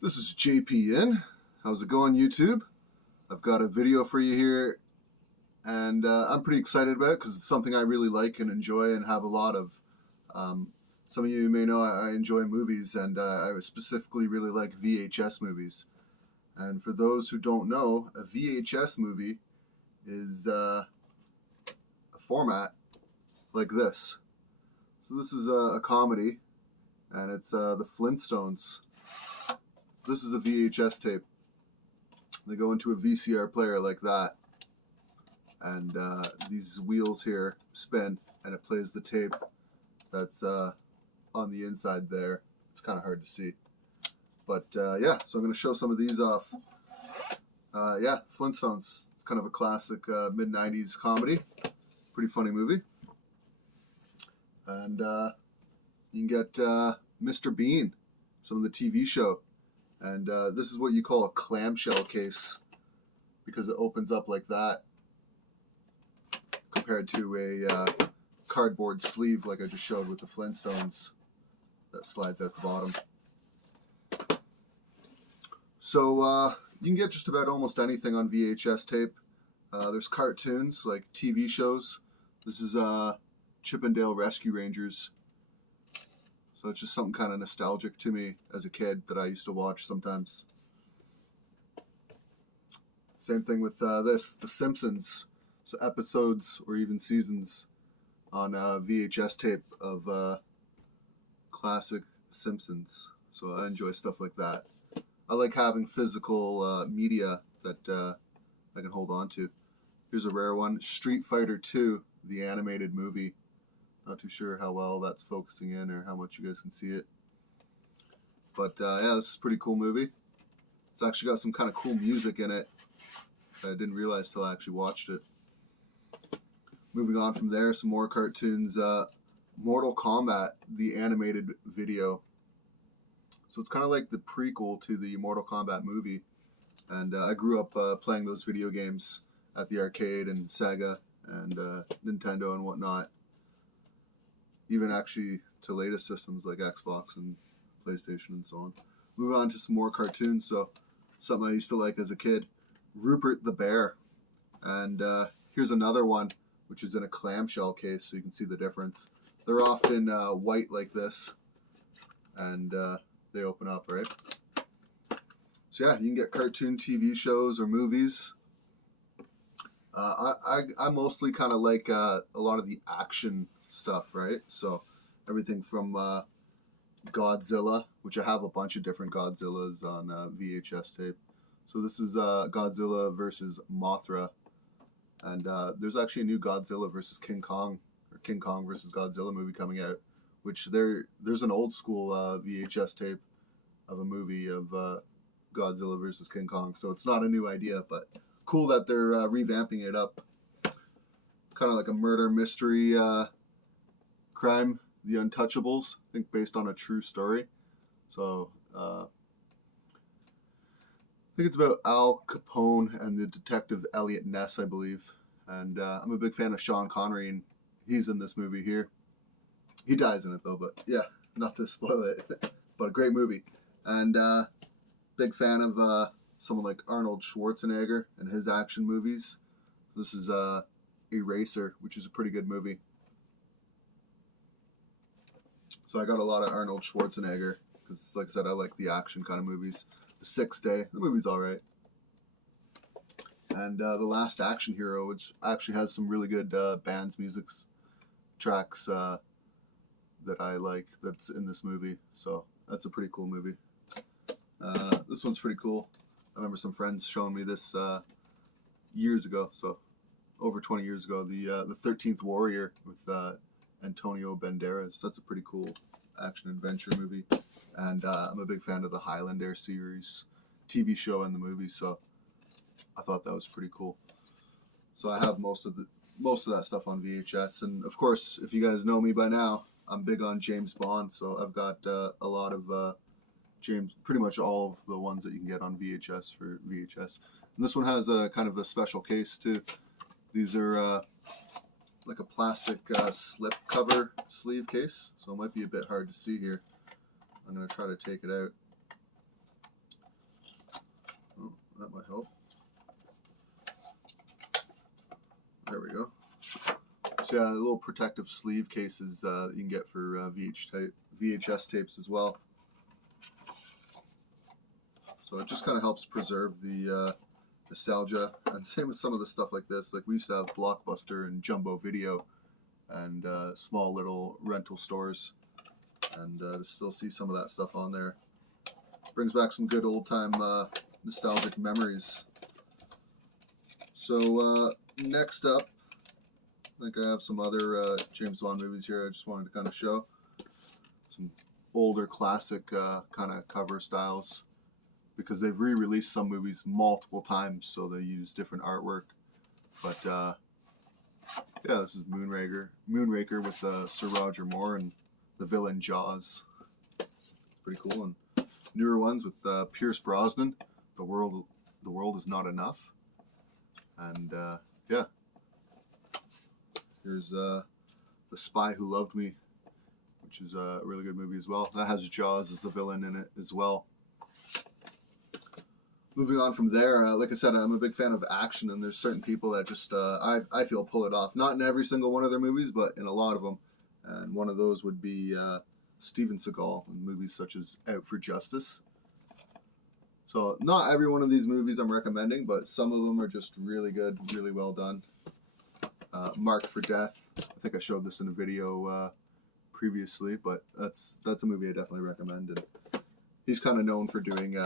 This is JPN. How's it going, YouTube? I've got a video for you here, and I'm pretty excited about it because it's something I really like and enjoy and have a lot of. Some of you may know I enjoy movies, and I specifically really like VHS movies. And for those who don't know, a VHS movie is a format like this. So this is a comedy, and it's the Flintstones. This is a VHS tape. They go into a VCR player like that, and these wheels here spin, and it plays the tape that's on the inside there. It's kind of hard to see, but yeah. So I'm going to show some of these off. Yeah, Flintstones. It's kind of a classic mid '90s comedy. Pretty funny movie, and you can get Mr. Bean, some of the TV show. And this is what you call a clamshell case because it opens up like that compared to a cardboard sleeve like I just showed with the Flintstones that slides out the bottom. So you can get just about almost anything on VHS tape. There's cartoons like TV shows. This is Chip 'n Dale Rescue Rangers. So it's just something kind of nostalgic to me as a kid that I used to watch sometimes. Same thing with this, The Simpsons. So episodes or even seasons on VHS tape of classic Simpsons. So I enjoy stuff like that. I like having physical media that I can hold on to. Here's a rare one, Street Fighter 2, the animated movie. Not too sure how well that's focusing in or how much you guys can see it. But yeah, this is a pretty cool movie. It's actually got some kind of cool music in it that I didn't realize till I actually watched it. Moving on from there, some more cartoons. Mortal Kombat, the animated video. So it's kind of like the prequel to the Mortal Kombat movie. And I grew up playing those video games at the arcade and Sega and Nintendo and whatnot. Even actually to latest systems like Xbox and PlayStation and so on. Move on to some more cartoons. So something I used to like as a kid, Rupert the Bear. And here's another one, which is in a clamshell case, so you can see the difference. They're often white like this, and they open up, right? So yeah, you can get cartoon TV shows or movies. I mostly kind of like a lot of the action stuff, right? So everything from Godzilla, which I have a bunch of different Godzillas on VHS tape. So this is Godzilla versus Mothra, and there's actually a new Godzilla versus King Kong, or King Kong versus Godzilla movie coming out, which there's an old school VHS tape of a movie of Godzilla versus King Kong. So it's not a new idea, but cool that they're revamping it up. Kind of like a murder mystery crime, The Untouchables, I think based on a true story. So I think it's about Al Capone and the detective Elliot Ness, I believe. And I'm a big fan of Sean Connery, and he's in this movie here. He dies in it though, but yeah, not to spoil it. But a great movie. And big fan of someone like Arnold Schwarzenegger and his action movies. This is Eraser, which is a pretty good movie. So I got a lot of Arnold Schwarzenegger because, like I said, I like the action kind of movies. The Sixth Day, the movie's all right. And The Last Action Hero, which actually has some really good bands, musics, tracks that I like that's in this movie. So that's a pretty cool movie. This one's pretty cool. I remember some friends showing me this years ago, so over 20 years ago. The 13th Warrior with Antonio Banderas. That's a pretty cool action adventure movie, and I'm a big fan of the Highlander series, TV show and the movie. So I thought that was pretty cool. So I have most of that stuff on VHS, and of course, if you guys know me by now, I'm big on James Bond. So I've got a lot of James, pretty much all of the ones that you can get on VHS for VHS. And this one has a kind of a special case too. These are like a plastic slip cover sleeve case, so it might be a bit hard to see here. I'm going to try to take it out. that might help. There we go. So yeah, little protective sleeve cases that you can get for VHS tapes as well. So it just kind of helps preserve the nostalgia. And same with some of the stuff like this. Like we used to have Blockbuster and Jumbo Video and small little rental stores. And to still see some of that stuff on there brings back some good old-time nostalgic memories. So next up, I think I have some other James Bond movies here I just wanted to kind of show. Some older classic kind of cover styles, because they've re-released some movies multiple times, so they use different artwork. But yeah, this is Moonraker with Sir Roger Moore and the villain Jaws. Pretty cool. And newer ones with Pierce Brosnan, The World Is Not Enough. And yeah, here's The Spy Who Loved Me, which is a really good movie as well. That has Jaws as the villain in it as well. Moving on from there, like I said, I'm a big fan of action, and there's certain people that just, I feel, pull it off. Not in every single one of their movies, but in a lot of them. And one of those would be Steven Seagal in movies such as Out for Justice. So not every one of these movies I'm recommending, but some of them are just really good, really well done. Marked for Death. I think I showed this in a video previously, but that's a movie I definitely recommend. And he's kind of known for doing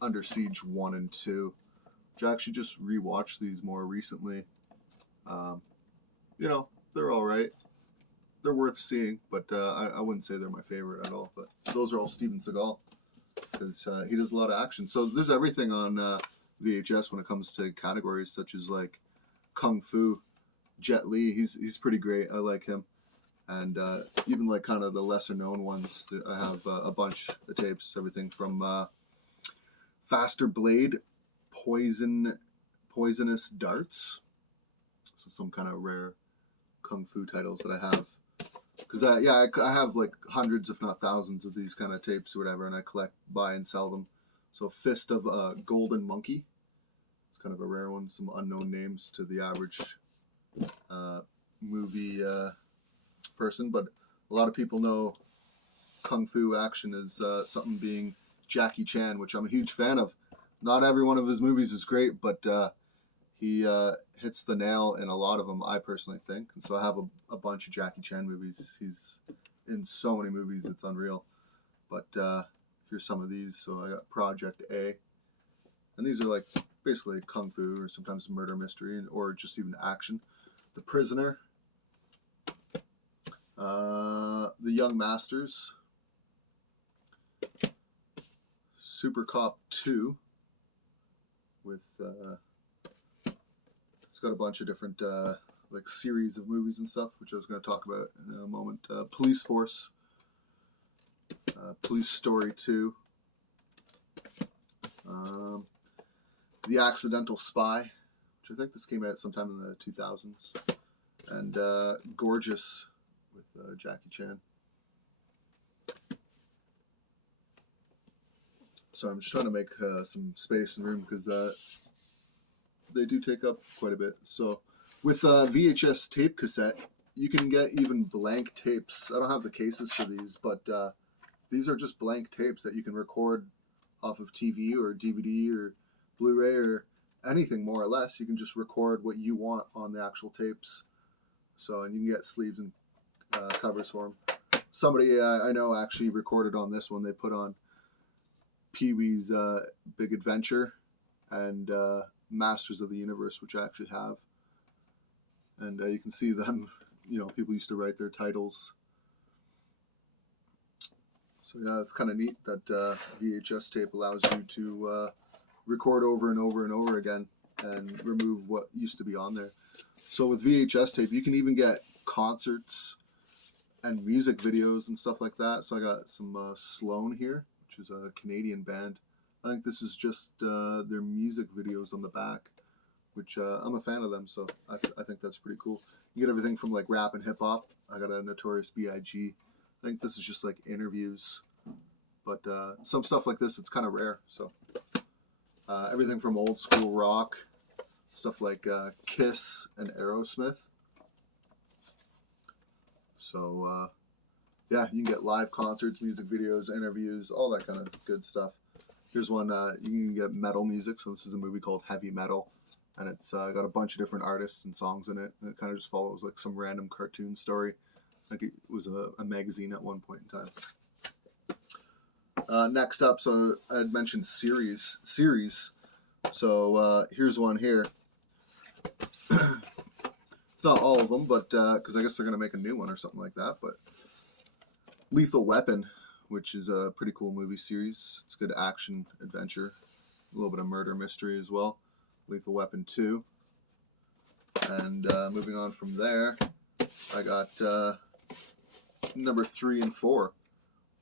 Under Siege 1 and 2, which I actually just rewatched these more recently. You know, they're all right. They're worth seeing, but I wouldn't say they're my favorite at all. But those are all Steven Seagal, because he does a lot of action. So there's everything on VHS when it comes to categories such as like Kung Fu. Jet Li, he's pretty great. I like him. And even like kind of the lesser known ones, I have a bunch of tapes, everything from Faster Blade, Poisonous Darts. So some kind of rare Kung Fu titles that I have. Because yeah, I have like hundreds, if not thousands, of these kind of tapes or whatever, and I buy and sell them. So Fist of Golden Monkey. It's kind of a rare one, some unknown names to the average movie person, but a lot of people know Kung Fu action as something being Jackie Chan, which I'm a huge fan of. Not every one of his movies is great, but he hits the nail in a lot of them, I personally think. And so I have a bunch of Jackie Chan movies. He's in so many movies, it's unreal. But here's some of these. So I got Project A, and these are like basically Kung Fu or sometimes murder mystery or just even action. The Prisoner, The Young Masters, Super Cop 2, with it's got a bunch of different like series of movies and stuff, which I was going to talk about in a moment. Police Force, Police Story 2, The Accidental Spy, which I think this came out sometime in the 2000s, and Gorgeous with Jackie Chan. So I'm just trying to make some space and room because they do take up quite a bit. So with VHS tape cassette, you can get even blank tapes. I don't have the cases for these, but these are just blank tapes that you can record off of TV or DVD or Blu-ray or anything, more or less. You can just record what you want on the actual tapes. So, and you can get sleeves and covers for them. Somebody I know actually recorded on this one. They put on Pee-wee's Big Adventure and Masters of the Universe, which I actually have. And you can see them, you know, people used to write their titles. So yeah, it's kind of neat that VHS tape allows you to record over and over and over again and remove what used to be on there. So with VHS tape, you can even get concerts and music videos and stuff like that. So I got some Sloan here, which is a Canadian band. I think this is just their music videos on the back, which I'm a fan of them, so I think that's pretty cool. You get everything from like rap and hip hop. I got a Notorious B.I.G. I think this is just like interviews, but some stuff like this, it's kind of rare. So Everything from old school rock, stuff like Kiss and Aerosmith. So yeah, you can get live concerts, music videos, interviews, all that kind of good stuff. Here's one, you can get metal music. So this is a movie called Heavy Metal, and it's got a bunch of different artists and songs in it. And it kind of just follows like some random cartoon story. Like it was a magazine at one point in time. Next up, so I had mentioned series. So here's one here. It's not all of them, but because I guess they're going to make a new one or something like that. But Lethal Weapon, which is a pretty cool movie series. It's good action adventure, a little bit of murder mystery as well. Lethal Weapon 2. And moving on from there, I got number 3 and 4.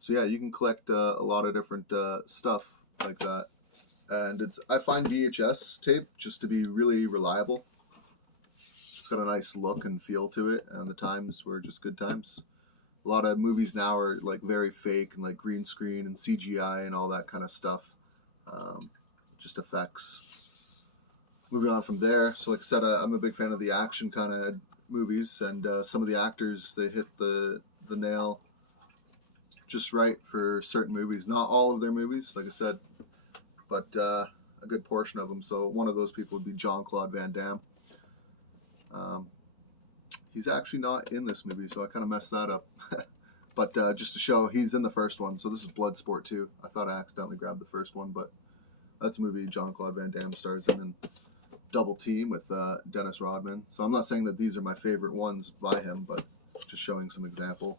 So yeah, you can collect a lot of different stuff like that. And I find VHS tape just to be really reliable. It's got a nice look and feel to it, and the times were just good times. A lot of movies now are like very fake and like green screen and CGI and all that kind of stuff. Just effects. Moving on from there, so like I said, I'm a big fan of the action kind of movies, and some of the actors, they hit the nail just right for certain movies. Not all of their movies, like I said, but a good portion of them. So one of those people would be Jean-Claude Van Damme. He's actually not in this movie, so I kind of messed that up. But just to show, he's in the first one. So this is Bloodsport 2. I thought I accidentally grabbed the first one, but that's a movie Jean-Claude Van Damme stars in, and Double Team with Dennis Rodman. So I'm not saying that these are my favorite ones by him, but just showing some examples.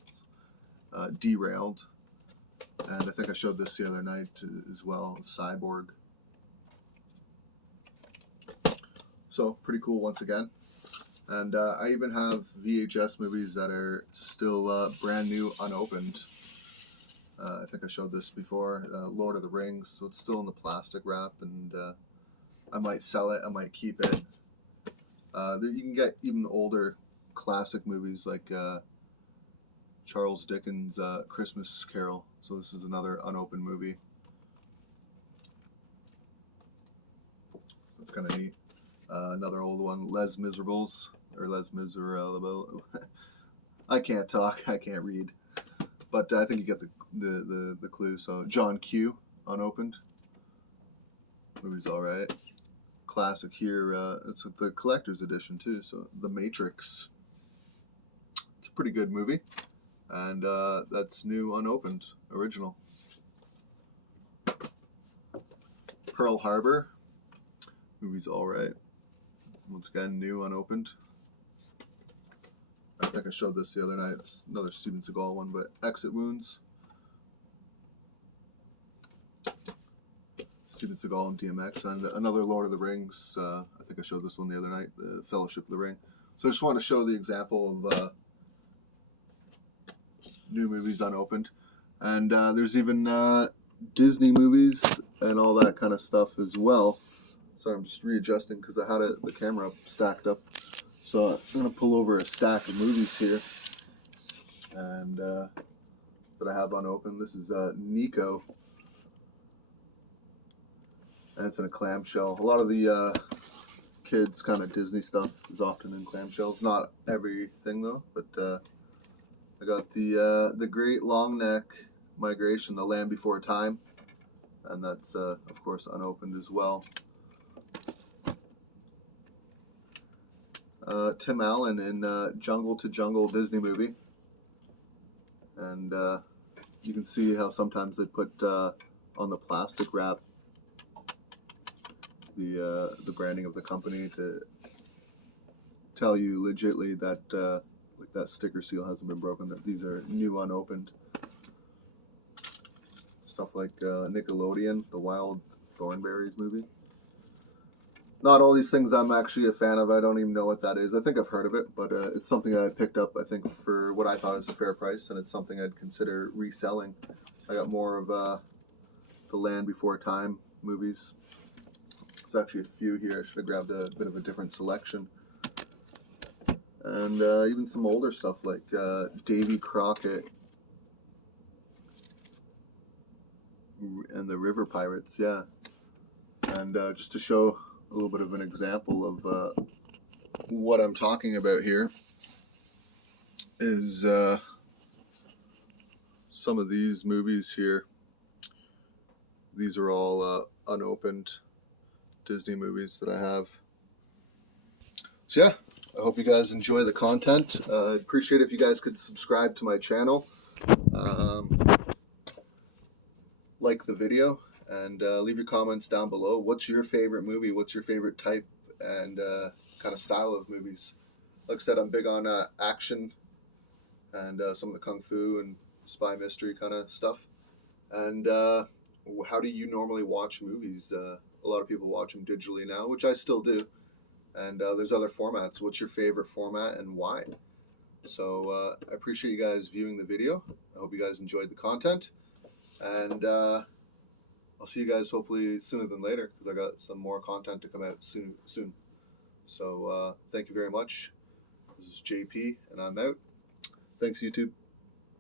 Derailed. And I think I showed this the other night as well, Cyborg. So pretty cool once again. And I even have VHS movies that are still brand new, unopened. I think I showed this before, Lord of the Rings. So it's still in the plastic wrap, and I might sell it, I might keep it. You can get even older classic movies like Charles Dickens' Christmas Carol. So this is another unopened movie. That's kind of neat. Another old one, Les Miserables, or Les Miserables. I can't talk, I can't read, but I think you get the clue. So John Q, unopened. Movie's all right. Classic here. It's the collector's edition too. So The Matrix. It's a pretty good movie, and that's new, unopened, original. Pearl Harbor. Movie's all right. Once again, new, unopened. I think I showed this the other night. It's another Steven Seagal one, but Exit Wounds. Steven Seagal and DMX. And another Lord of the Rings. I think I showed this one the other night, the Fellowship of the Ring. So I just want to show the example of new movies unopened. And there's even Disney movies and all that kind of stuff as well. So I'm just readjusting because I had the camera stacked up. So I'm going to pull over a stack of movies here, and that I have unopened. This is Nico, and it's in a clamshell. A lot of the kids' kind of Disney stuff is often in clamshells. Not everything though, but I got the Great Long Neck Migration, The Land Before Time, and that's of course unopened as well. Tim Allen in Jungle to Jungle Disney movie, and you can see how sometimes they put on the plastic wrap the branding of the company to tell you legitly that like that sticker seal hasn't been broken, that these are new, unopened. Stuff like Nickelodeon, the Wild Thornberrys movie. Not all these things I'm actually a fan of. I don't even know what that is. I think I've heard of it, but it's something I picked up, I think, for what I thought is a fair price, and it's something I'd consider reselling. I got more of the Land Before Time movies. There's actually a few here. I should have grabbed a bit of a different selection. And even some older stuff like Davy Crockett and the River Pirates, yeah. And just to show a little bit of an example of what I'm talking about here is some of these movies here. These are all unopened Disney movies that I have. So yeah, I hope you guys enjoy the content. I'd appreciate it if you guys could subscribe to my channel, like the video, and leave your comments down below. What's your favorite movie? What's your favorite type and kind of style of movies? Like I said, I'm big on action and some of the kung fu and spy mystery kind of stuff. And how do you normally watch movies? A lot of people watch them digitally now, which I still do. And there's other formats. What's your favorite format and why? So I appreciate you guys viewing the video. I hope you guys enjoyed the content. And I'll see you guys hopefully sooner than later, because I got some more content to come out soon. So thank you very much. This is JP, and I'm out. Thanks, YouTube.